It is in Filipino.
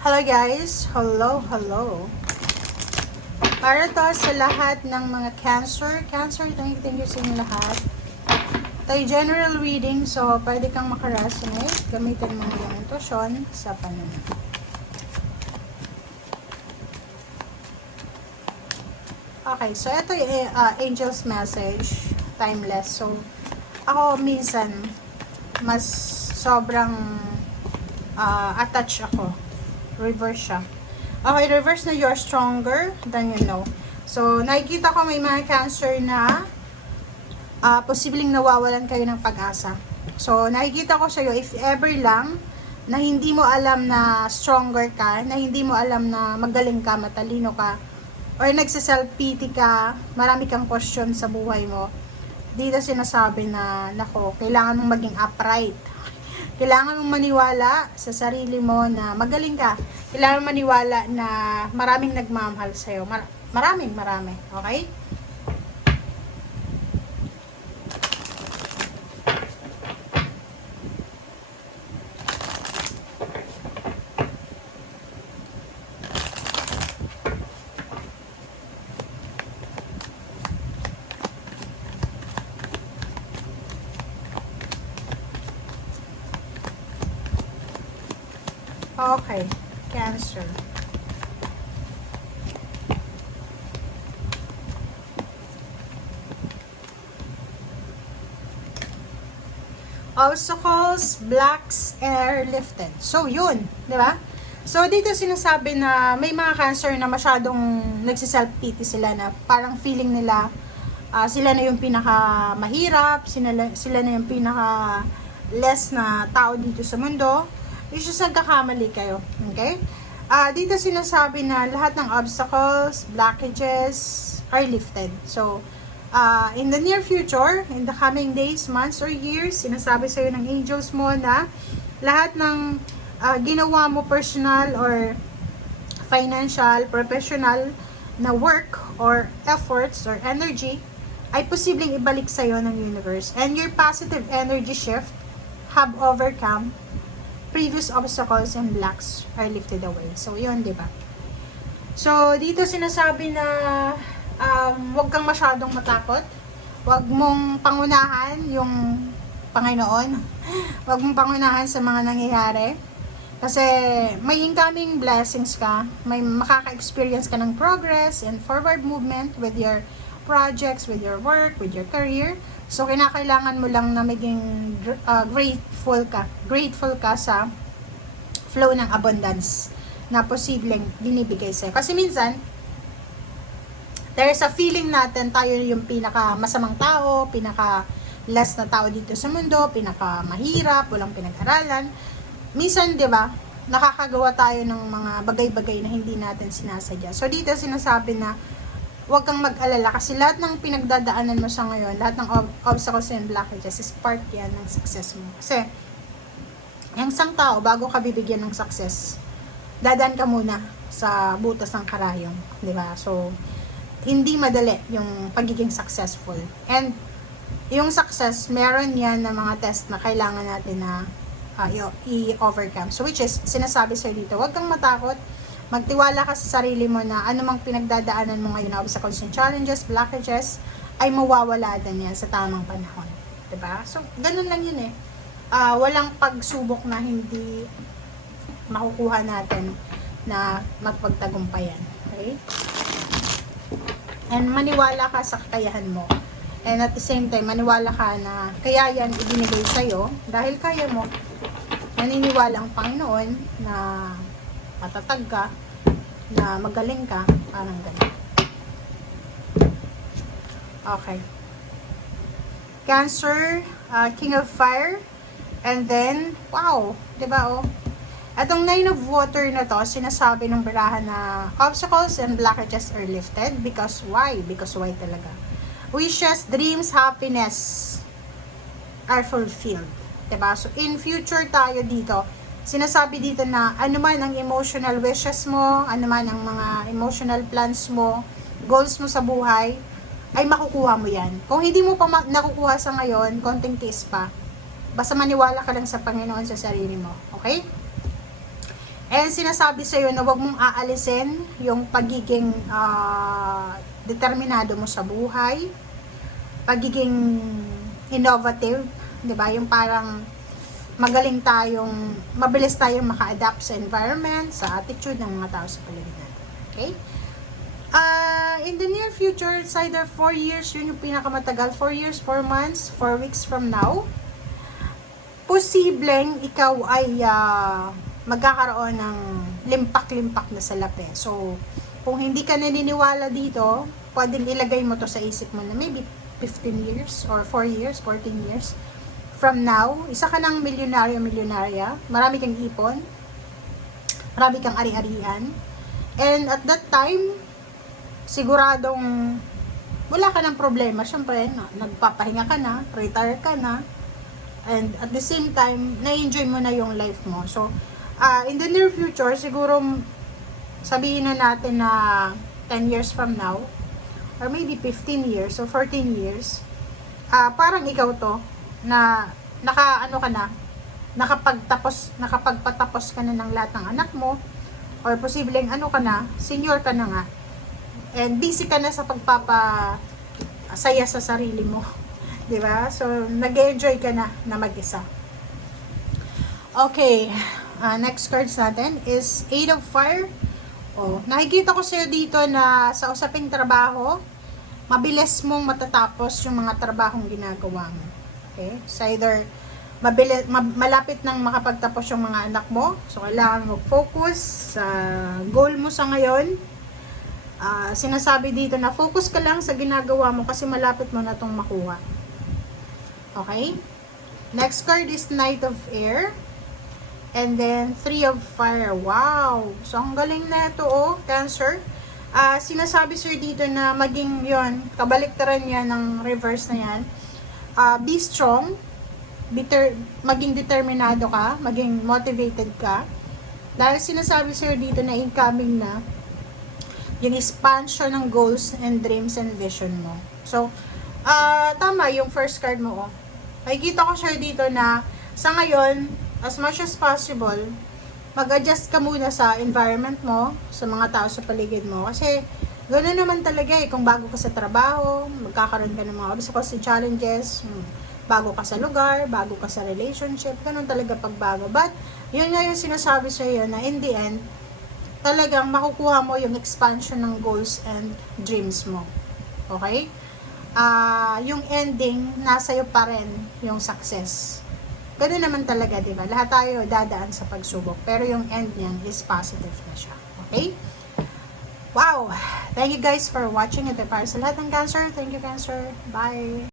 Hello guys! Hello! Para to sa lahat ng mga Cancer, thank you sa inyo lahat. Tayo general reading, so pwede kang makaresonate. Gamitin mo yung intuition sa panunod. Okay, so ito yung angel's message, timeless. So, ako minsan, mas sobrang attached ako. Reverse siya. Okay, reverse na you're stronger than you know. So, nakikita ko may mga Cancer na posibleng nawawalan kayo ng pag-asa. So, nakikita ko sa'yo, if ever lang na hindi mo alam na stronger ka, na hindi mo alam na magaling ka, matalino ka, or nagsa-self-pity ka, marami kang question sa buhay mo, dito sinasabi na, nako, kailangan mong maging upright. Kailangan mong maniwala sa sarili mo na magaling ka. Kailangan maniwala na maraming nagmamahal sa'yo. Maraming. Okay? Okay. Cancer. Obstacles, blocks, air lifted. So, yun. Di ba? So, dito sinasabi na may mga Cancer na masyadong nagsiself-pity sila na parang feeling nila sila na yung pinaka mahirap, sila na yung pinaka less na tao dito sa mundo. It's just nagkakamali kayo. Okay? Dito sinasabi na lahat ng obstacles, blockages are lifted. So, in the near future, in the coming days, months, or years, sinasabi sa'yo ng angels mo na lahat ng ginawa mo personal or financial, professional na work or efforts or energy ay posibleng ibalik sa'yo ng universe. And your positive energy shift have overcome previous obstacles and blocks are lifted away. So, yun, di ba? So, dito sinasabi na huwag kang masyadong matakot. Huwag mong pangunahan yung Panginoon. Huwag mong pangunahan sa mga nangyayari. Kasi may incoming blessings ka. May makaka-experience ka ng progress and forward movement with your projects, with your work, with your career. So, kinakailangan mo lang na maging grateful ka sa flow ng abundance na posibleng binibigay sa'yo. Kasi minsan, there is a feeling natin tayo yung pinaka masamang tao, pinaka less na tao dito sa mundo, pinaka mahirap, walang pinag-aralan. Minsan, di ba, nakakagawa tayo ng mga bagay-bagay na hindi natin sinasadya. So, dito sinasabi na huwag kang mag-alala kasi lahat ng pinagdadaanan mo sa ngayon, lahat ng obstacles and blockages is part yan ng success mo. Kasi, yung isang tao, bago ka bibigyan ng success, dadaan ka muna sa butas ng karayom. Di ba? So, hindi madali yung pagiging successful. And, yung success, meron yan na mga test na kailangan natin na i-overcome. So, which is, sinasabi sa'yo dito, huwag kang matakot. Magtiwala ka sa sarili mo na anumang pinagdadaanan mo ngayon na obstacles and challenges, blockages, ay mawawala din yan sa tamang panahon. Diba? So, ganun lang yun eh. Walang pagsubok na hindi makukuha natin na magpagtagumpayan. Okay? And maniwala ka sa kakayahan mo. And at the same time, maniwala ka na kaya yan ibinigay sa'yo dahil kaya mo. Naniniwala ang Panginoon na matatag ka, na magaling ka, parang ganun. Okay. Cancer, King of Fire, and then, wow, diba oh? Atong Nine of Water na to, sinasabi ng barahan na obstacles and blockages are lifted. Because why? Because why talaga? Wishes, dreams, happiness are fulfilled. Diba? So, in future tayo dito, sinasabi dito na anuman ang emotional wishes mo, anuman ang mga emotional plans mo, goals mo sa buhay, ay makukuha mo yan. Kung hindi mo pa nakukuha sa ngayon, konting tiis pa. Basta maniwala ka lang sa Panginoon sa sarili mo. Okay? And sinasabi sa'yo na huwag mong aalisin yung pagiging determinado mo sa buhay, pagiging innovative, di ba? Yung parang mabilis tayong maka-adapt sa environment, sa attitude ng mga tao sa paligid natin. Okay? In the near future, it's either 4 years, yun yung pinakamatagal, 4 years, 4 months, 4 weeks from now, posibleng ikaw ay magkakaroon ng limpak-limpak na salapi. So, kung hindi ka naniniwala dito, pwedeng ilagay mo to sa isip mo na maybe 15 years or 4 years, 14 years from now, isa ka ng milyonarya, marami kang ipon, marami kang ari-arian, and at that time, siguradong wala ka ng problema. Siyempre, nagpapahinga ka na, retire ka na, and at the same time, na-enjoy mo na yung life mo. So, in the near future, siguro sabihin na natin na 10 years from now, or maybe 15 years or 14 years, parang ikaw to, na nakapagpatapos ka na ng lahat ng anak mo, or posibleng senior ka na nga, and busy ka na sa pagpapasaya sa sarili mo. Diba? So, nag-enjoy ka na mag-isa. Okay, next cards natin is 8 of Fire. Nakikita ko sa'yo dito na sa usaping trabaho, mabilis mong matatapos yung mga trabahong ginagawa mo. Okay? So, either malapit nang makapagtapos yung mga anak mo, so kailangan mo focus sa goal mo sa ngayon. Sinasabi dito na focus ka lang sa ginagawa mo kasi malapit mo na itong makuha. Okay? Next card is Knight of Air. And then, 3 of Fire. Wow! So, ang galing na ito, Cancer. Sinasabi sir dito na maging yon, kabaliktaran yan ng reverse na yan. Be strong. Maging determinado ka. Maging motivated ka. Dahil sinasabi sir dito na incoming na yung expansion ng goals and dreams and vision mo. So, tama yung first card mo, Makikita ko sir dito na sa ngayon, as much as possible, mag-adjust ka muna sa environment mo, sa mga tao sa paligid mo. Kasi, gano'n naman talaga kung bago ka sa trabaho, magkakaroon ka ng mga obstacles and challenges, bago ka sa lugar, bago ka sa relationship, gano'n talaga pagbago. But, yun nga yung sinasabi sa iyo na in the end, talagang makukuha mo yung expansion ng goals and dreams mo. Okay? Yung ending, nasa iyo pa rin yung success. Ganun naman talaga, di ba? Lahat tayo dadaan sa pagsubok. Pero yung end niyan is positive na siya. Okay? Wow! Thank you guys for watching. Ito para sa lahat ng Cancer. Thank you, Cancer. Bye!